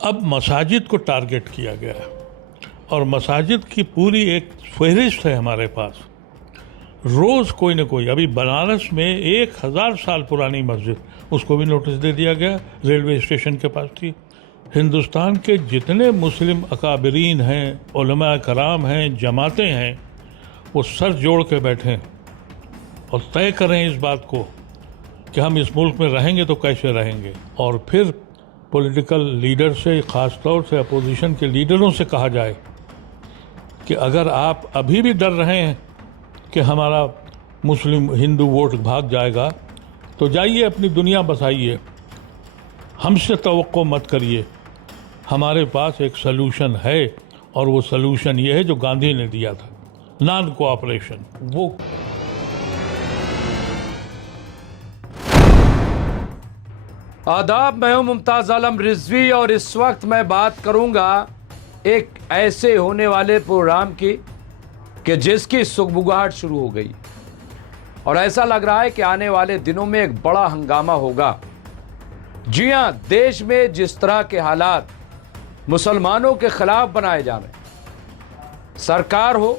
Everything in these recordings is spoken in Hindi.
अब मसाजिद को टारगेट किया गया है और मसाजिद की पूरी एक फहरिस्त है हमारे पास। रोज़ कोई ना कोई, अभी बनारस में 1000 साल पुरानी मस्जिद, उसको भी नोटिस दे दिया गया, रेलवे स्टेशन के पास थी। हिंदुस्तान के जितने मुस्लिम अकाबरीन हैं, उलमा कराम हैं, जमातें हैं, वो सर जोड़ के बैठें और तय करें इस बात को कि हम इस मुल्क में रहेंगे तो कैसे रहेंगे। और फिर पॉलिटिकल लीडर से, ख़ास तौर से अपोजिशन के लीडरों से कहा जाए कि अगर आप अभी भी डर रहे हैं कि हमारा मुस्लिम हिंदू वोट भाग जाएगा, तो जाइए अपनी दुनिया बसाइए, हमसे तवक्को मत करिए। हमारे पास एक सलूशन है और वो सलूशन ये है जो गांधी ने दिया था, नॉन कोऑपरेशन। वो आदाब, मैं हूं मुमताज़ आलम रिजवी और इस वक्त मैं बात करूंगा एक ऐसे होने वाले प्रोग्राम की कि जिसकी सुगबुगाहट शुरू हो गई और ऐसा लग रहा है कि आने वाले दिनों में एक बड़ा हंगामा होगा। जी हां, देश में जिस तरह के हालात मुसलमानों के खिलाफ बनाए जा रहे हैं, सरकार हो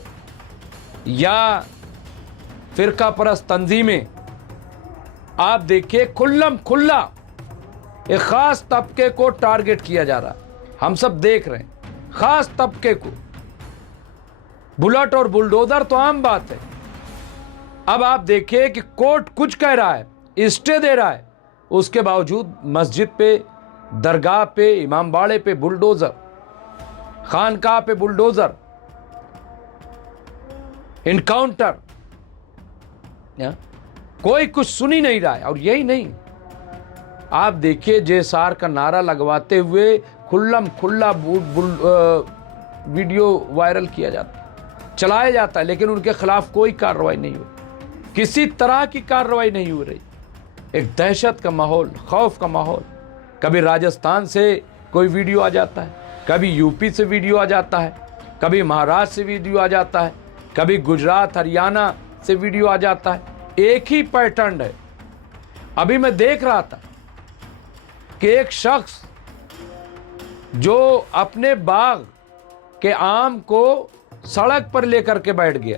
या फिरका परस्त तंजीमें, आप देखिए खुल्लम खुल्ला एक खास तबके को टारगेट किया जा रहा है। हम सब देख रहे हैं, खास तबके को। बुलेट और बुलडोजर तो आम बात है। अब आप देखिए कि कोर्ट कुछ कह रहा है, स्टे दे रहा है, उसके बावजूद मस्जिद पे, दरगाह पे, इमाम बाड़े पे बुलडोजर, खानकाह पे बुलडोजर, इनकाउंटर, कोई कुछ सुन ही नहीं रहा है। और यही नहीं, आप देखिए जेएसआर का नारा लगवाते हुए खुल्लम खुल्ला वीडियो वायरल किया जाता है, चलाया जाता है, लेकिन उनके खिलाफ कोई कार्रवाई नहीं हो रही, किसी तरह की कार्रवाई नहीं हो रही। एक दहशत का माहौल, खौफ का माहौल। कभी राजस्थान से कोई वीडियो आ जाता है, कभी यूपी से वीडियो आ जाता है, कभी महाराष्ट्र से वीडियो आ जाता है, कभी गुजरात हरियाणा से वीडियो आ जाता है। एक ही पैटर्न है। अभी मैं देख रहा था कि एक शख्स जो अपने बाग के आम को सड़क पर लेकर के बैठ गया,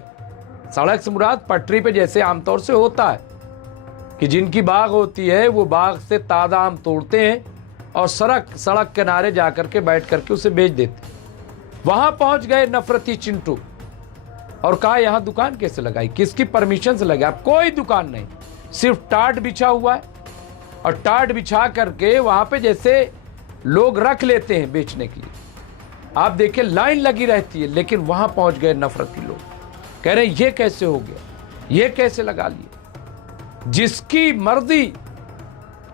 सड़क से मुराद पटरी पे जैसे आमतौर से होता है कि जिनकी बाग होती है वो बाग से ताज़ा आम तोड़ते हैं और सड़क किनारे जाकर के बैठ करके उसे बेच देते। वहां पहुंच गए नफरती चिंटू और कहा यहां दुकान कैसे लगाई, किसकी परमिशन से लगाई? कोई दुकान नहीं, सिर्फ टाट बिछा हुआ है और टाट बिछा करके वहां पे जैसे लोग रख लेते हैं बेचने के लिए। आप देखिए लाइन लगी रहती है, लेकिन वहां पहुंच गए नफरती लोग, कह रहे हैं ये कैसे हो गया, ये कैसे लगा लिया। जिसकी मर्जी,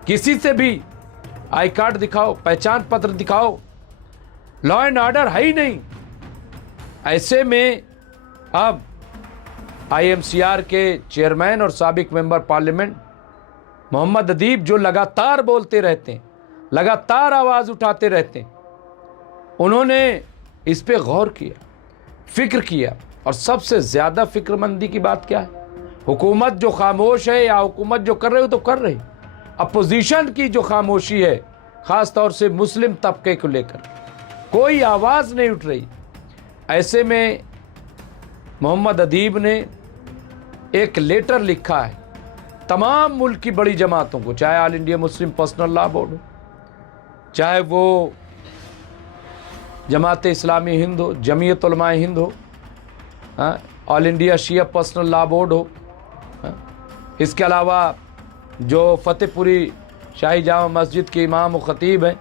किसी से भी आई कार्ड दिखाओ, पहचान पत्र दिखाओ, लॉ एंड ऑर्डर है ही नहीं। ऐसे में अब आईएमसीआर के चेयरमैन और साबिक मेंबर पार्लियामेंट मोहम्मद अदीब, जो लगातार बोलते रहते हैं, लगातार आवाज उठाते रहते हैं, उन्होंने इस पे गौर किया, फिक्र किया। और सबसे ज्यादा फिक्रमंदी की बात क्या है? हुकूमत जो खामोश है या हुकूमत जो कर रही हो तो कर रही, अपोजिशन की जो खामोशी है, खास तौर से मुस्लिम तबके को लेकर कोई आवाज नहीं उठ रही। ऐसे में मोहम्मद अदीब ने एक लेटर लिखा है तमाम मुल्क की बड़ी जमातों को, चाहे all India Muslim personal law board हो, चाहे वो जमात इस्लामी हिंद हो, जमीयत उलमा हिंद हो, ऑल इंडिया शिया पर्सनल लॉ बोर्ड हो, इसके अलावा जो फतेहपुरी शाही जामा मस्जिद के इमाम व खतीब हैं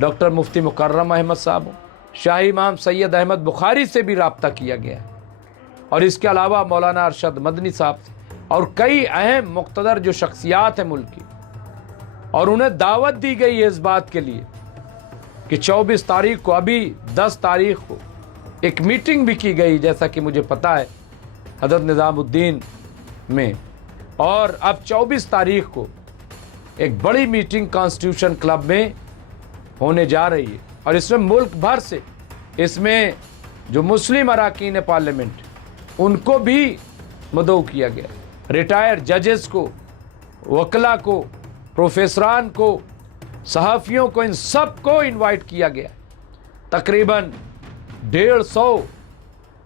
डॉक्टर मुफ्ती मुकर्रम अहमद साहब हो, शाही इमाम सैयद अहमद बुखारी से भी रब्ता किया गया है, और इसके अलावा मौलाना अरशद मदनी साहब से, और कई अहम मुक़्तदर जो शख्सियात हैं मुल्क की। और उन्हें दावत दी गई है इस बात के लिए कि 24 तारीख को, अभी 10 तारीख को एक मीटिंग भी की गई, जैसा कि मुझे पता है, हज़रत निज़ामुद्दीन में, और अब 24 तारीख को एक बड़ी मीटिंग कॉन्स्टिट्यूशन क्लब में होने जा रही है। और इसमें मुल्क भर से, इसमें जो मुस्लिम अरकान पार्लियामेंट उनको भी मदऊ किया गया, रिटायर जजेस को, वकला को, प्रोफेसरान को, सहाफ़ियों को, इन सबको इनवाइट किया गया। तकरीबन 150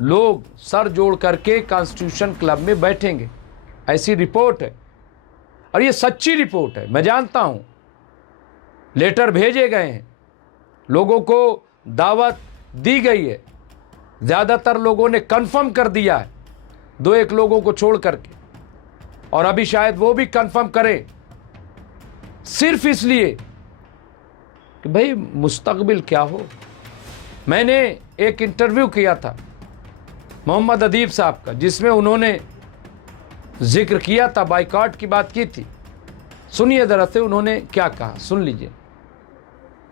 लोग सर जोड़ करके कॉन्स्टिट्यूशन क्लब में बैठेंगे, ऐसी रिपोर्ट है। और ये सच्ची रिपोर्ट है, मैं जानता हूँ। लेटर भेजे गए हैं, लोगों को दावत दी गई है, ज़्यादातर लोगों ने कंफर्म कर दिया है, 2-1 लोगों को छोड़ करके, और अभी शायद वो भी कंफर्म करें, सिर्फ इसलिए कि भाई मुस्तकबिल क्या हो। मैंने एक इंटरव्यू किया था मोहम्मद अदीब साहब का, जिसमें उन्होंने जिक्र किया था, बाइकॉट की बात की थी। सुनिए ज़रा से उन्होंने क्या कहा, सुन लीजिए।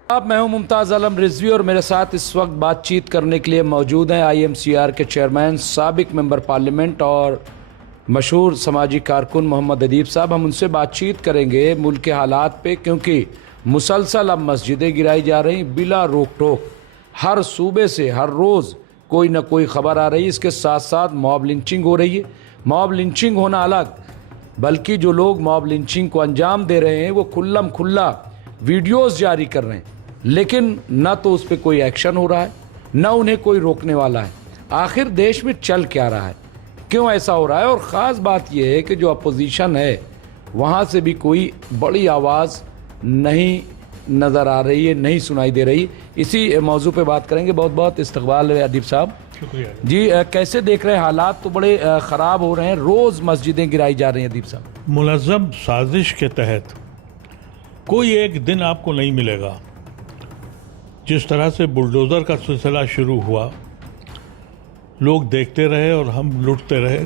अब मैं हूं मुमताज़ आलम रिजवी और मेरे साथ इस वक्त बातचीत करने के लिए मौजूद हैं IMCR के चेयरमैन, साबिक मेंबर पार्लियामेंट और मशहूर समाजी कारकुन मोहम्मद अदीब साहब। हम उनसे बातचीत करेंगे मुल्क के हालात पे, क्योंकि मुसलसल अब मस्जिदें गिराई जा रही बिला रोक टोक। हर सूबे से हर रोज़ कोई ना कोई ख़बर आ रही है। इसके साथ साथ मॉब लिंचिंग हो रही है। मॉब लिंचिंग होना अलग, बल्कि जो लोग मॉब लिंचिंग को अंजाम दे रहे हैं वो खुल्लम खुल्ला वीडियोस जारी कर रहे हैं, लेकिन ना तो उस पर कोई एक्शन हो रहा है, ना उन्हें कोई रोकने वाला है। आखिर देश में चल क्या रहा है, क्यों ऐसा हो रहा है? और ख़ास बात यह है कि जो अपोजिशन है वहाँ से भी कोई बड़ी आवाज़ नहीं नज़र आ रही है, नहीं सुनाई दे रही। इसी मौजू पे बात करेंगे। बहुत बहुत इस्तकबाल है अदीब साहब। शुक्रिया जी। कैसे देख रहे हैं? हालात तो बड़े ख़राब हो रहे हैं, रोज़ मस्जिदें गिराई जा रही हैं अदीब साहब। मुनज़्ज़म साजिश के तहत कोई एक दिन आपको नहीं मिलेगा। जिस तरह से बुलडोज़र का सिलसिला शुरू हुआ, लोग देखते रहे और हम लुटते रहे,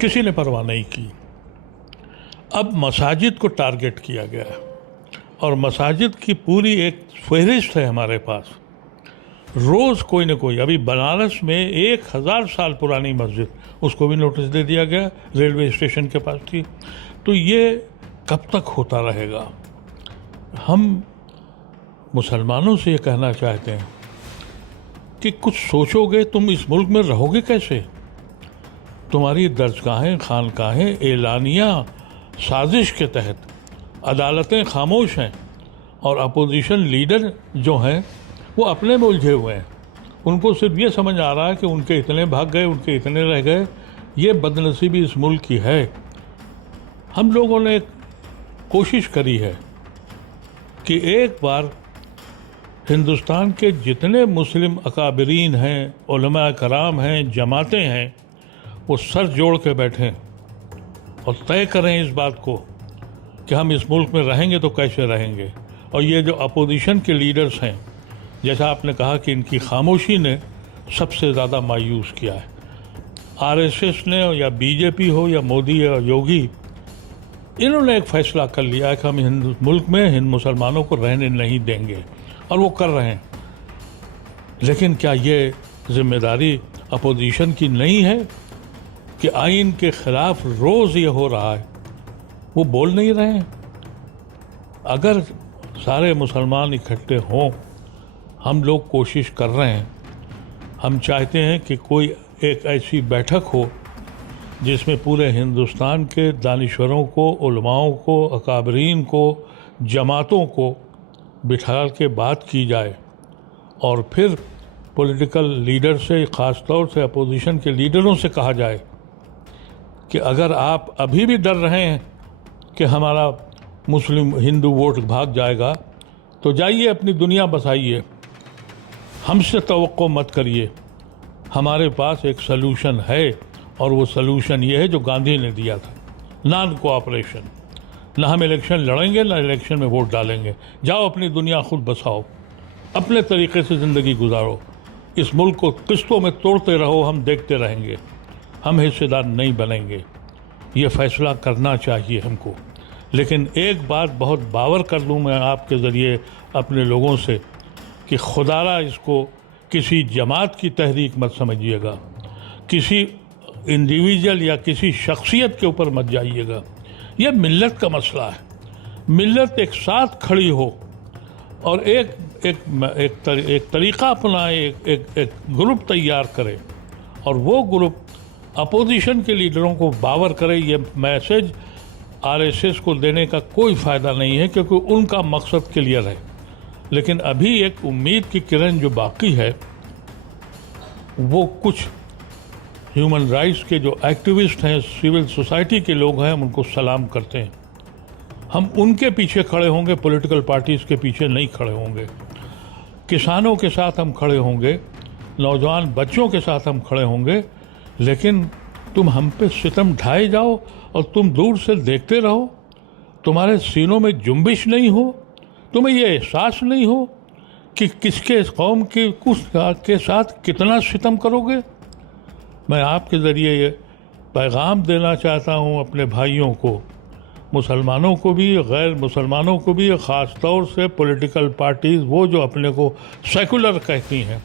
किसी ने परवाह नहीं की। अब मसाजिद को टारगेट किया गया है और मसाजिद की पूरी एक फहरिस्त है हमारे पास। रोज़ कोई ना कोई, अभी बनारस में 1000 साल पुरानी मस्जिद, उसको भी नोटिस दे दिया गया, रेलवे स्टेशन के पास थी। तो ये कब तक होता रहेगा? हम मुसलमानों से ये कहना चाहते हैं कि कुछ सोचोगे, तुम इस मुल्क में रहोगे कैसे? तुम्हारी दरगाहें, खानकाहें एलानिया साजिश के तहत, अदालतें खामोश हैं और अपोजिशन लीडर जो हैं वो अपने में उलझे हुए हैं। उनको सिर्फ ये समझ आ रहा है कि उनके इतने भाग गए, उनके इतने रह गए। ये बदनसीबी इस मुल्क की है। हम लोगों ने कोशिश करी है कि एक बार हिंदुस्तान के जितने मुस्लिम अकाबरीन हैं, उलमा कराम हैं, जमातें हैं, वो सर जोड़ के बैठें और तय करें इस बात को कि हम इस मुल्क में रहेंगे तो कैसे रहेंगे। और ये जो अपोजिशन के लीडर्स हैं, जैसा आपने कहा कि इनकी खामोशी ने सबसे ज़्यादा मायूस किया है। RSS ने या BJP हो या मोदी या योगी, इन्होंने एक फ़ैसला कर लिया है कि हम मुल्क में हिंद मुसलमानों को रहने नहीं देंगे, और वो कर रहे हैं। लेकिन क्या ये जिम्मेदारी अपोजिशन की नहीं है कि आइन के ख़िलाफ़ रोज़ ये हो रहा है, वो बोल नहीं रहे हैं? अगर सारे मुसलमान इकट्ठे हों, हम लोग कोशिश कर रहे हैं, हम चाहते हैं कि कोई एक ऐसी बैठक हो जिसमें पूरे हिंदुस्तान के दानिश्वरों को, उलमाओं को, अकाबरीन को, जमातों को बिठा के बात की जाए और फिर पॉलिटिकल लीडर से, ख़ास तौर से अपोजिशन के लीडरों से कहा जाए कि अगर आप अभी भी डर रहे हैं कि हमारा मुस्लिम हिंदू वोट भाग जाएगा, तो जाइए अपनी दुनिया बसाइए, हमसे तवक्को मत करिए। हमारे पास एक सलूशन है और वो सलूशन ये है जो गांधी ने दिया था, नॉन कोऑपरेशन। ना हम इलेक्शन लड़ेंगे, ना इलेक्शन में वोट डालेंगे। जाओ अपनी दुनिया खुद बसाओ, अपने तरीके से ज़िंदगी गुजारो, इस मुल्क को किस्तों में तोड़ते रहो, हम देखते रहेंगे, हम हिस्सेदार नहीं बनेंगे। ये फ़ैसला करना चाहिए हमको। लेकिन एक बात बहुत बावर कर लूँ मैं आपके ज़रिए अपने लोगों से कि खुदारा इसको किसी जमात की तहरीक मत समझिएगा, किसी इंडिविजुअल या किसी शख्सियत के ऊपर मत जाइएगा। यह मिल्लत का मसला है। मिल्लत एक साथ खड़ी हो और एक तरीक़ा अपनाए, एक ग्रुप तैयार करे और वो ग्रुप अपोजिशन के लीडरों को बावर करे। ये मैसेज आरएसएस को देने का कोई फ़ायदा नहीं है, क्योंकि उनका मकसद क्लियर है। लेकिन अभी एक उम्मीद की किरण जो बाकी है, वो कुछ ह्यूमन राइट्स के जो एक्टिविस्ट हैं, सिविल सोसाइटी के लोग हैं, हम उनको सलाम करते हैं। हम उनके पीछे खड़े होंगे, पॉलिटिकल पार्टीज़ के पीछे नहीं खड़े होंगे। किसानों के साथ हम खड़े होंगे, नौजवान बच्चों के साथ हम खड़े होंगे, लेकिन तुम हम पे सितम ढाए जाओ और तुम दूर से देखते रहो, तुम्हारे सीनों में जुम्बिश नहीं हो, तुम्हें ये एहसास नहीं हो कि किसके कौम के कुछ के साथ कितना सितम करोगे। मैं आपके ज़रिए ये पैगाम देना चाहता हूँ अपने भाइयों को, मुसलमानों को भी, गैर मुसलमानों को भी, ख़ास तौर से पॉलिटिकल पार्टीज़, वो जो अपने को सेकुलर कहती हैं,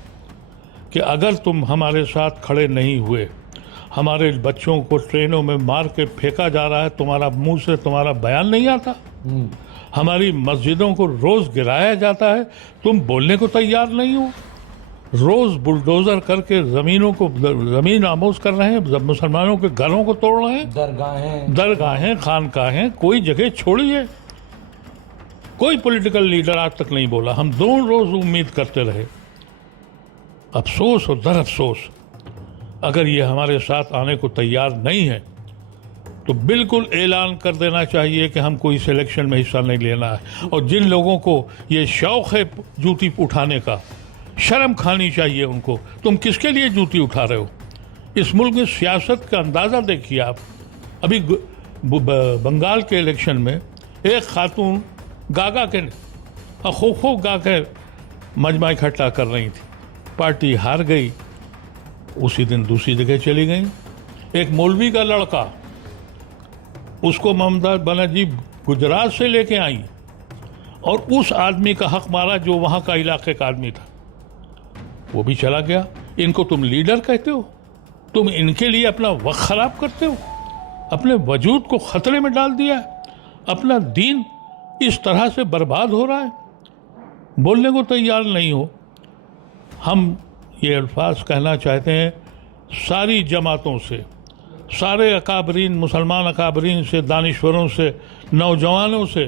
कि अगर तुम हमारे साथ खड़े नहीं हुए, हमारे बच्चों को ट्रेनों में मार के फेंका जा रहा है, तुम्हारा मुंह से तुम्हारा बयान नहीं आता, हमारी मस्जिदों को रोज़ गिराया जाता है, तुम बोलने को तैयार नहीं हो, रोज़ बुलडोज़र करके ज़मीन आमोज कर रहे हैं, मुसलमानों के घरों को तोड़ रहे हैं, दरगाहें खानकाहें, कोई जगह छोड़िए। कोई पॉलिटिकल लीडर आज तक नहीं बोला, हम 2 रोज़ उम्मीद करते रहे। अफसोस और दर अफसोस, अगर ये हमारे साथ आने को तैयार नहीं है तो बिल्कुल ऐलान कर देना चाहिए कि हमको इस इलेक्शन में हिस्सा नहीं लेना है। और जिन लोगों को ये शौक़ है जूती उठाने का, शर्म खानी चाहिए उनको। तुम किसके लिए जूती उठा रहे हो? इस मुल्क में सियासत का अंदाज़ा देखिए आप। अभी बंगाल के इलेक्शन में एक खातून गागा के खो गा के मजमा इकट्ठा कर रही थी, पार्टी हार गई, उसी दिन दूसरी जगह चली गई। एक मौलवी का लड़का, उसको ममता बनर्जी गुजरात से लेके आई और उस आदमी का हक मारा जो वहाँ का इलाके का आदमी था, वो भी चला गया। इनको तुम लीडर कहते हो? तुम इनके लिए अपना वक्त ख़राब करते हो, अपने वजूद को ख़तरे में डाल दिया है, अपना दीन इस तरह से बर्बाद हो रहा है, बोलने को तैयार नहीं हो। हम ये अल्फाज कहना चाहते हैं सारी जमातों से, सारे अकाबरीन, मुसलमान अकाबरीन से, दानिश्वरों से, नौजवानों से,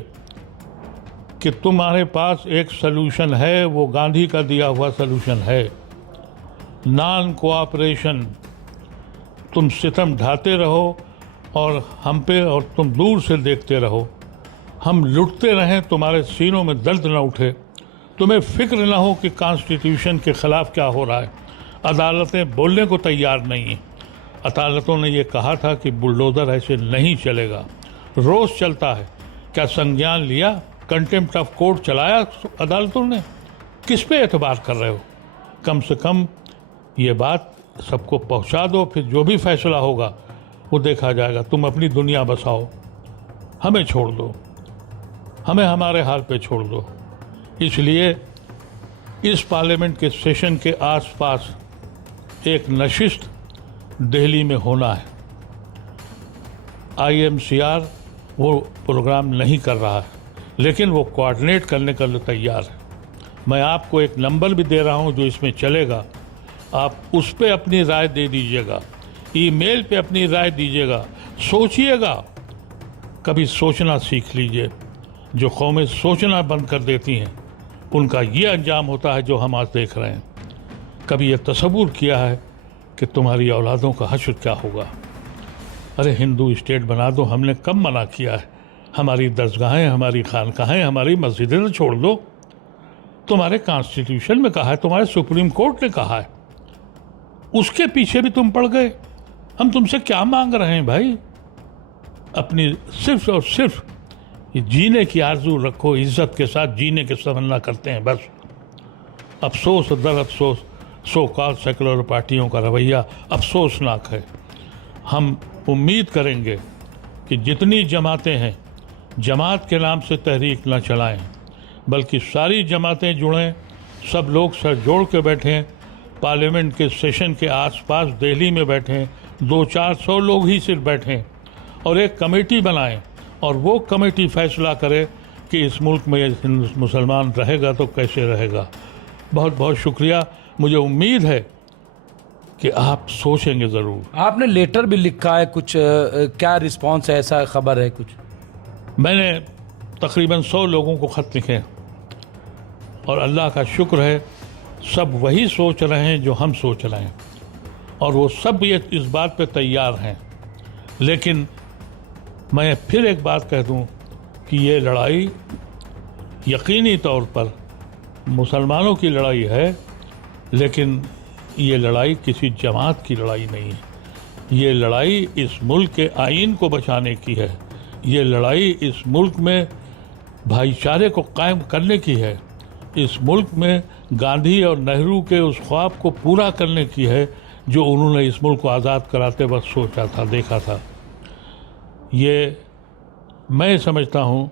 कि तुम्हारे पास एक सलूशन है, वो गांधी का दिया हुआ सलूशन है, नॉन कोऑपरेशन। तुम सितम ढाते रहो और हम पे, और तुम दूर से देखते रहो, हम लुटते रहें, तुम्हारे सीनों में दर्द न उठे, तुम्हें फिक्र ना हो कि कॉन्स्टिट्यूशन के ख़िलाफ़ क्या हो रहा है। अदालतें बोलने को तैयार नहीं हैं। अदालतों ने ये कहा था कि बुलडोज़र ऐसे नहीं चलेगा, रोज़ चलता है। क्या संज्ञान लिया? कंटेम्प्ट ऑफ कोर्ट चलाया अदालतों ने? किस पे एतबार कर रहे हो? कम से कम ये बात सबको पहुंचा दो, फिर जो भी फैसला होगा वो देखा जाएगा। तुम अपनी दुनिया बसाओ, हमें छोड़ दो, हमें हमारे हाल पे छोड़ दो। इसलिए इस पार्लियामेंट के सेशन के आसपास एक नशिस्त दिल्ली में होना है। IMCR वो प्रोग्राम नहीं कर रहा है, लेकिन वो कोऑर्डिनेट करने के लिए तैयार है। मैं आपको एक नंबर भी दे रहा हूं जो इसमें चलेगा, आप उस पर अपनी राय दे दीजिएगा, ईमेल पे अपनी राय दीजिएगा, सोचिएगा। कभी सोचना सीख लीजिए। जो कौमें सोचना बंद कर देती हैं उनका ये अंजाम होता है जो हम आज देख रहे हैं। कभी ये तसव्वुर किया है कि तुम्हारी औलादों का हश्र क्या होगा? अरे हिंदू स्टेट बना दो, हमने कब मना किया है? हमारी दरगाहें, हमारी खानकाहें, हमारी मस्जिदें तो छोड़ दो। तुम्हारे कॉन्स्टिट्यूशन में कहा है, तुम्हारे सुप्रीम कोर्ट ने कहा है, उसके पीछे भी तुम पड़ गए। हम तुमसे क्या मांग रहे हैं भाई? अपनी सिर्फ और सिर्फ जीने की आरजू रखो, इज्जत के साथ जीने के तमन्ना करते हैं बस। अफसोस दर अफसोस, सो कॉल्ड सेकुलर पार्टियों का रवैया अफसोसनाक है। हम उम्मीद करेंगे कि जितनी जमातें हैं, जमात के नाम से तहरीक न चलाएं, बल्कि सारी जमातें जुड़ें, सब लोग सर जोड़ के बैठें, पार्लियामेंट के सेशन के आसपास दिल्ली में बैठें, 200-400 लोग ही सिर्फ बैठें और एक कमेटी बनाएं, और वो कमेटी फैसला करे कि इस मुल्क में मुसलमान रहेगा तो कैसे रहेगा। बहुत बहुत शुक्रिया। मुझे उम्मीद है कि आप सोचेंगे ज़रूर। आपने लेटर भी लिखा है कुछ, क्या रिस्पांस है? ऐसा खबर है कुछ? मैंने तकरीबन 100 लोगों को ख़त लिखे और अल्लाह का शुक्र है सब वही सोच रहे हैं जो हम सोच रहे हैं, और वो सब ये इस बात पे तैयार हैं। लेकिन मैं फिर एक बात कह दूं कि ये लड़ाई यकीनी तौर पर मुसलमानों की लड़ाई है, लेकिन ये लड़ाई किसी जमात की लड़ाई नहीं है। ये लड़ाई इस मुल्क के आइन को बचाने की है। ये लड़ाई इस मुल्क में भाईचारे को कायम करने की है। इस मुल्क में गांधी और नेहरू के उस ख्वाब को पूरा करने की है जो उन्होंने इस मुल्क को आज़ाद कराते वक्त सोचा था, देखा था। ये मैं समझता हूँ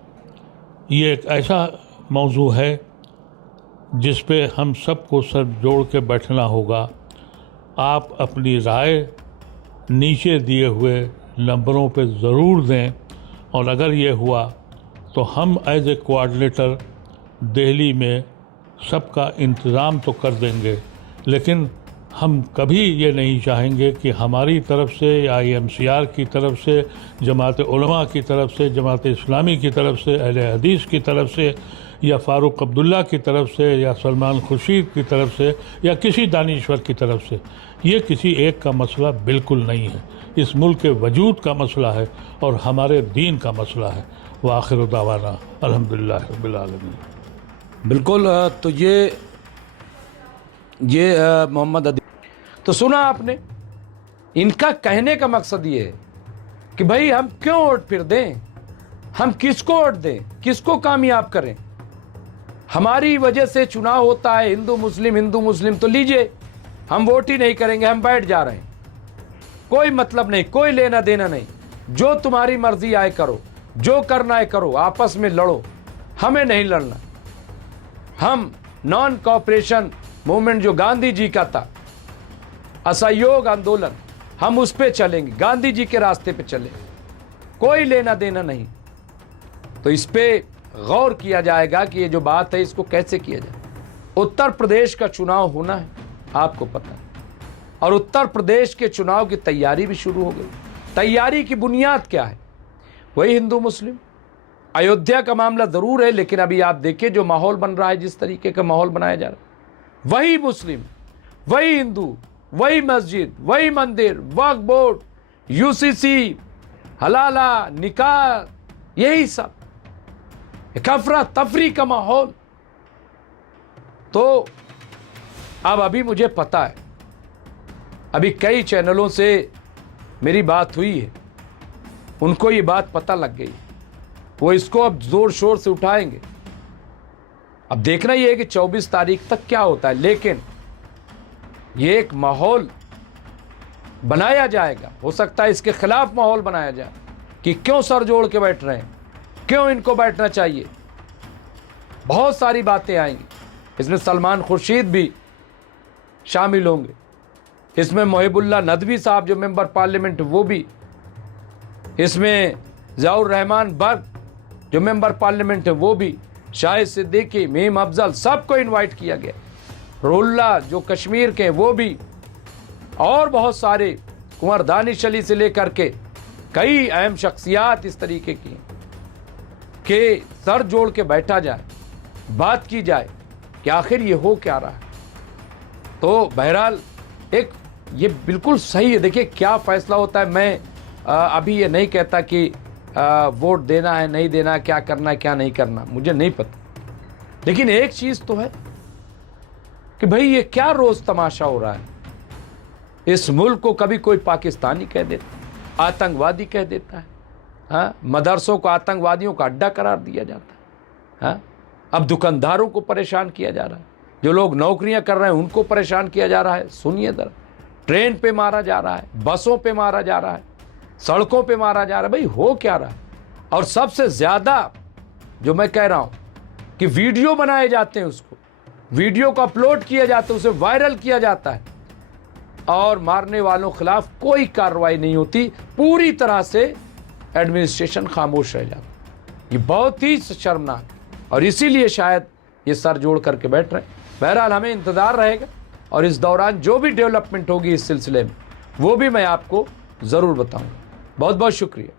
ये एक ऐसा मौजू है जिस पे हम सबको सर जोड़ के बैठना होगा। आप अपनी राय नीचे दिए हुए नंबरों पे ज़रूर दें, और अगर ये हुआ तो हम एज ए कोऑर्डिनेटर दिल्ली में सबका इंतज़ाम तो कर देंगे, लेकिन हम कभी ये नहीं चाहेंगे कि हमारी तरफ से या IMCR की तरफ से, जमात उलमा की तरफ से, जमात इस्लामी की तरफ से, अहले हदीस की तरफ से, या फ़ारूक अब्दुल्ला की तरफ से, या सलमान खुर्शीद की तरफ से, या किसी दानिश्वर की तरफ से, ये किसी एक का मसला बिल्कुल नहीं है। इस मुल्क के वजूद का मसला है और हमारे दीन का मसला है। व आखिर दावाना अल्हम्दुलिल्लाह रब्बिल आलमीन। बिल्कुल। तो ये मोहम्मद अदी, तो सुना आपने, इनका कहने का मकसद ये है कि भाई हम क्यों वोट फिर दें, हम किसको वोट दें, किसको कामयाब करें। हमारी वजह से चुनाव होता है, हिंदू मुस्लिम, तो लीजिए हम वोट ही नहीं करेंगे, हम बैठ जा रहे हैं, कोई मतलब नहीं, कोई लेना देना नहीं, जो तुम्हारी मर्जी आए करो, जो करना है करो, आपस में लड़ो, हमें नहीं लड़ना। हम नॉन कॉपरेशन मूवमेंट जो गांधी जी का था, असहयोग आंदोलन, हम उस पे चलेंगे, गांधी जी के रास्ते पे चलेंगे, कोई लेना देना नहीं। तो इस पे गौर किया जाएगा कि ये जो बात है इसको कैसे किया जाए। उत्तर प्रदेश का चुनाव होना है, आपको पता है, और उत्तर प्रदेश के चुनाव की तैयारी भी शुरू हो गई। तैयारी की बुनियाद क्या है? वही हिंदू मुस्लिम। अयोध्या का मामला जरूर है, लेकिन अभी आप देखिए जो माहौल बन रहा है, जिस तरीके का माहौल बनाया जा रहा है, वही मुस्लिम, वही हिंदू, वही मस्जिद, वही मंदिर, वक्फ बोर्ड, UCC, हलाला, निकाह, यही सब एक अफरा तफरी का माहौल। तो अब अभी मुझे पता है, अभी कई चैनलों से मेरी बात हुई है, उनको ये बात पता लग गई, वो इसको अब जोर शोर से उठाएंगे। अब देखना ये है कि 24 तारीख तक क्या होता है, लेकिन ये एक माहौल बनाया जाएगा। हो सकता है इसके खिलाफ माहौल बनाया जाए कि क्यों सर जोड़ के बैठ रहे हैं, क्यों इनको बैठना चाहिए। बहुत सारी बातें आएंगी, इसमें सलमान खुर्शीद भी शामिल होंगे, इसमें मोहिबुल्लाह नदवी साहब जो मेंबर पार्लियामेंट वो भी, इसमें ज़ियाउर रहमान बर्ग जो मेंबर पार्लियामेंट है वो भी, शाहिद सिद्दीकी, मीम अफजल, सबको इनवाइट किया गया। रुल्ला जो कश्मीर के वो भी, और बहुत सारे, कुंवर दानिश अली से लेकर के कई अहम शख्सियात इस तरीके की कि सर जोड़ के बैठा जाए, बात की जाए कि आखिर ये हो क्या रहा है। तो बहरहाल एक ये बिल्कुल सही है। देखिए क्या फैसला होता है, मैं अभी ये नहीं कहता कि वोट देना है नहीं देना, क्या करना है क्या नहीं करना, मुझे नहीं पता। लेकिन एक चीज़ तो है कि भाई ये क्या रोज़ तमाशा हो रहा है। इस मुल्क को कभी कोई पाकिस्तानी कह देता, आतंकवादी कह देता है, हाँ, मदरसों को आतंकवादियों का अड्डा करार दिया जाता है, हाँ, अब दुकानदारों को परेशान किया जा रहा है, जो लोग नौकरियां कर रहे हैं उनको परेशान किया जा रहा है। सुनिए जरा, ट्रेन पे मारा जा रहा है, बसों पे मारा जा रहा है, सड़कों पे मारा जा रहा है, भाई हो क्या रहा है। और सबसे ज़्यादा जो मैं कह रहा हूँ कि वीडियो बनाए जाते हैं, उसको वीडियो को अपलोड किया जाता है, उसे वायरल किया जाता है, और मारने वालों के खिलाफ कोई कार्रवाई नहीं होती, पूरी तरह से एडमिनिस्ट्रेशन खामोश रह जाता। ये बहुत ही शर्मनाक, और इसीलिए शायद ये सर जोड़ करके बैठ रहे हैं। बहरहाल हमें इंतज़ार रहेगा, और इस दौरान जो भी डेवलपमेंट होगी इस सिलसिले में वो भी मैं आपको ज़रूर बताऊंगा। बहुत बहुत शुक्रिया।